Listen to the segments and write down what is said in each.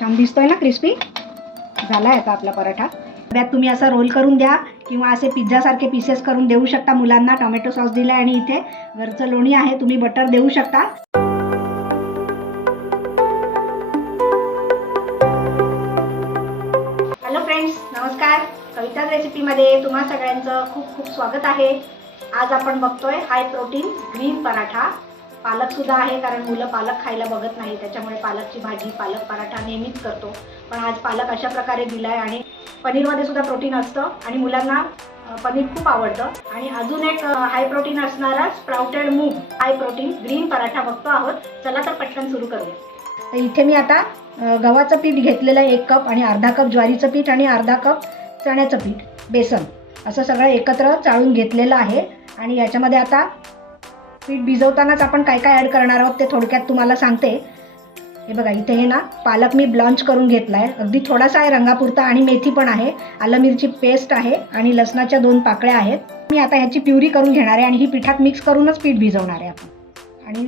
छान दिसतोय ना, क्रिस्पी झाला आहे आता आपला पराठा. त्यात तुम्ही असा रोल करून द्या किंवा असे पिझ्झासारखे पीसेस करून देऊ शकता मुलांना. टोमॅटो सॉस दिला आणि इथे घरचं लोणी आहे, तुम्ही बटर देऊ शकता. हॅलो फ्रेंड्स, नमस्कार. कविताज रेसिपीमध्ये तुम्हा सगळ्यांचं खूप खूप स्वागत आहे. आज आपण बघतोय हाय प्रोटीन ग्रीन पराठा. पालकसुद्धा आहे, कारण मुलं पालक खायला बघत नाही, त्याच्यामुळे पालकची भाजी, पालक पराठा नेहमीच करतो. पण आज पालक अशा प्रकारे दिला आहे आणि पनीरमध्ये सुद्धा प्रोटीन असतं आणि मुलांना पनीर खूप आवडतं. आणि अजून एक हाय प्रोटीन असणारा स्प्राउटेड मूग हाय प्रोटीन ग्रीन पराठा बघतो आहोत. चला तर पटकन सुरू करूया. तर इथे मी आता गव्हाचं पीठ घेतलेलं आहे 1 कप आणि अर्धा कप ज्वारीचं पीठ आणि अर्धा कप चण्याचं पीठ, बेसन असं सगळं एकत्र चाळून घेतलेलं आहे. आणि याच्यामध्ये आता पीठ भिजवतानाच आपण काय काय ॲड करणार आहोत ते थोडक्यात तुम्हाला सांगते. हे बघा, इथे हे ना पालक मी ब्लॉन्च करून घेतला आहे, अगदी थोडासा आहे रंगापुरता, आणि मेथी पण आहे, आलं मिरची पेस्ट आहे आणि लसणाच्या 2 पाकळ्या आहेत. मी आता ह्याची प्युरी करून घेणार आहे आणि ही पिठात मिक्स करूनच पीठ भिजवणार आहे आपण. आणि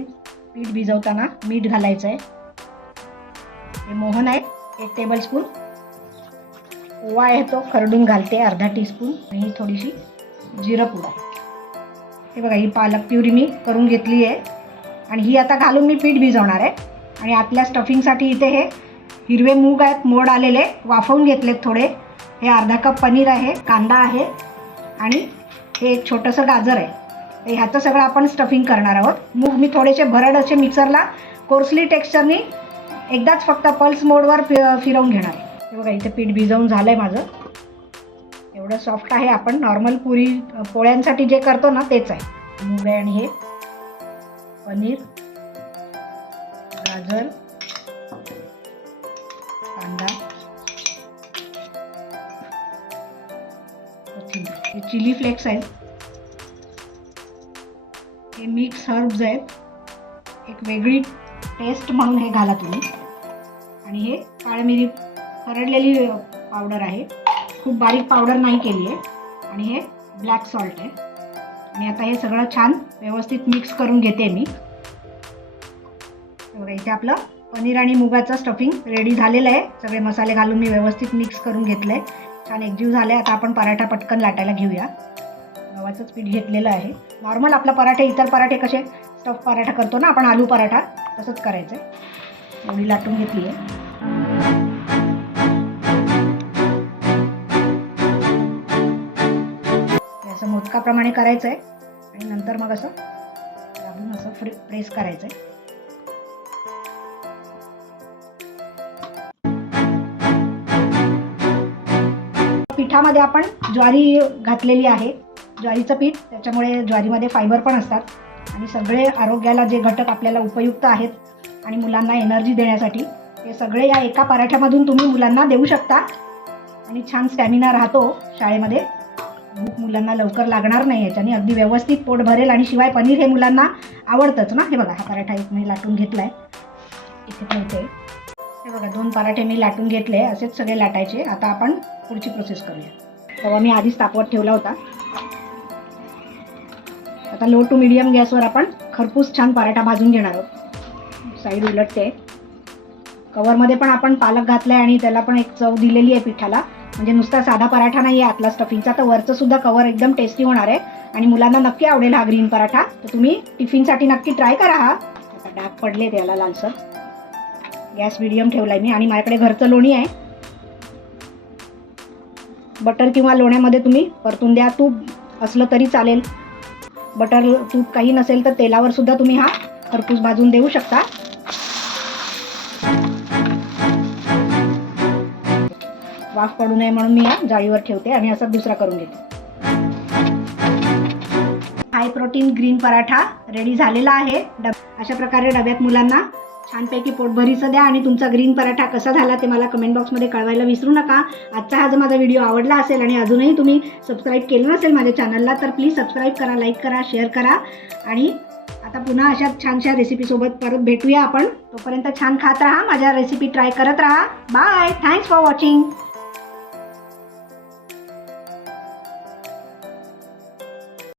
पीठ भिजवताना मीठ घालायचं आहे. हे मोहन आहे 1 टेबलस्पून, ओवा आहे तो खरडून घालते अर्धा टीस्पून, आणि थोडीशी जिरं पूड आहे. हे बघा, ही पालक प्युरी मी करून घेतली आहे आणि ही आता घालून मी पीठ भिजवणार आहे. आणि आतल्या स्टफिंगसाठी इथे हे हिरवे मूग आहेत, मोड आलेले, वाफवून घेतलेत थोडे. हे अर्धा कप पनीर आहे, कांदा आहे आणि हे एक छोटंसं गाजर आहे. तर ह्याचं सगळं आपण स्टफिंग करणार आहोत. मूग मी थोडेसे भरड असे मिक्सरला कोर्सली टेक्स्चरनी एकदाच फक्त पल्स मोडवर फिरवून घेणार आहे. हे बघा, इथे पीठ भिजवून झालं आहे माझं, एवढं सॉफ्ट आहे. आपण नॉर्मल पुरी पोळ्यांसाठी जे करतो ना तेच आहे. मूग आहे आणि हे पनीर, गाजर, कांदा, हे चिली फ्लेक्स आहेत, हे मिक्स हर्ब्स आहेत, एक वेगळी टेस्ट म्हणून हे घाला तुम्ही. आणि हे काळी मिरी खरडलेली पावडर आहे, खूप बारीक पावडर नाही केली आहे. आणि हे ब्लॅक सॉल्ट आहे. आणि आता हे सगळं छान व्यवस्थित मिक्स करून घेते मी. बघा, इथे आपलं पनीर आणि मुगाचं स्टफिंग रेडी झालेलं आहे. सगळे मसाले घालून मी व्यवस्थित मिक्स करून घेतलं आहे, छान एकजीव झालं आहे. आता आपण पराठा पटकन लाटायला घेऊया. गव्हाचंच पीठ घेतलेलं आहे. नॉर्मल आपला पराठे, इतर पराठे कसे स्टफ पराठा करतो ना आपण, आलू पराठा, तसंच करायचं आहे. एवढी लाटून घेतली आहे. असं मोदकाप्रमाणे करायचं आहे आणि नंतर मग असं दाबून असं प्रेस करायचं आहे. पिठामध्ये आपण ज्वारी घातलेली आहे, ज्वारीचं पीठ, त्याच्यामुळे ज्वारीमध्ये फायबर पण असतात आणि सगळे आरोग्याला जे घटक आपल्याला उपयुक्त आहेत आणि मुलांना एनर्जी देण्यासाठी, हे सगळे या एका पराठ्यामधून तुम्ही मुलांना देऊ शकता. आणि छान स्टॅमिना राहतो शाळेमध्ये, भूक मुलांना लवकर लागणार नाही याच्याने, अगदी व्यवस्थित पोट भरेल. आणि शिवाय पनीर हे मुलांना आवडतंच ना. हे बघा, हा पराठा एक मी लाटून घेतला आहे, इथे ठेवते. हे बघा, 2 पराठे मी लाटून घेतले, असेच सगळे लाटायचे. आता आपण पुढची प्रोसेस करूया. तवा मी आधीच तापवत ठेवला होता. आता लो टू मीडियम गॅसवर आपण खरपूस छान पराठा भाजून घेणार आहोत. साईड उलटते. कवरमध्ये पण आपण पालक घातला आहे आणि त्याला पण एक चव दिलेली आहे पिठाला, म्हणजे नुसता साधा पराठा नाही आहे आतला स्टफिंगचा. तर वरचं सुद्धा कवर एकदम टेस्टी होणार आहे आणि मुलांना नक्की आवडेल हा ग्रीन पराठा. तर तुम्ही टिफिनसाठी नक्की ट्राय करा हा. आता डाग पडले त्याला लालसर. गॅस मीडियम ठेवला आहे मी आणि माझ्याकडे घरचं लोणी आहे. बटर किंवा लोण्यामध्ये तुम्ही परतून द्या, तूप असलं तरी चालेल. बटर तूप काही नसेल तर तेलावर सुद्धा तुम्ही हा खरपूस भाजून देऊ शकता. वाफ पडू नये म्हणून मी या जाळीवर ठेवते आणि असं दुसरा करून घेते. High protein green paratha ready झालेला आहे. अशा प्रकारे डब्यात मुलांना छानपैकी पोटभरीचं द्या. आणि तुमचा ग्रीन पराठा कसा झाला ते मला कमेंट बॉक्समध्ये कळवायला विसरू नका. आजचा हा जर माझा व्हिडिओ आवडला असेल आणि अजूनही तुम्ही सबस्क्राईब केलं नसेल माझ्या चॅनलला, तर प्लीज सबस्क्राईब करा, लाईक करा, शेअर करा. आणि आता पुन्हा अशा छानशा रेसिपीसोबत परत भेटूया आपण. तोपर्यंत छान खात राहा, माझ्या रेसिपी ट्राय करत राहा. Bye, thanks for watching.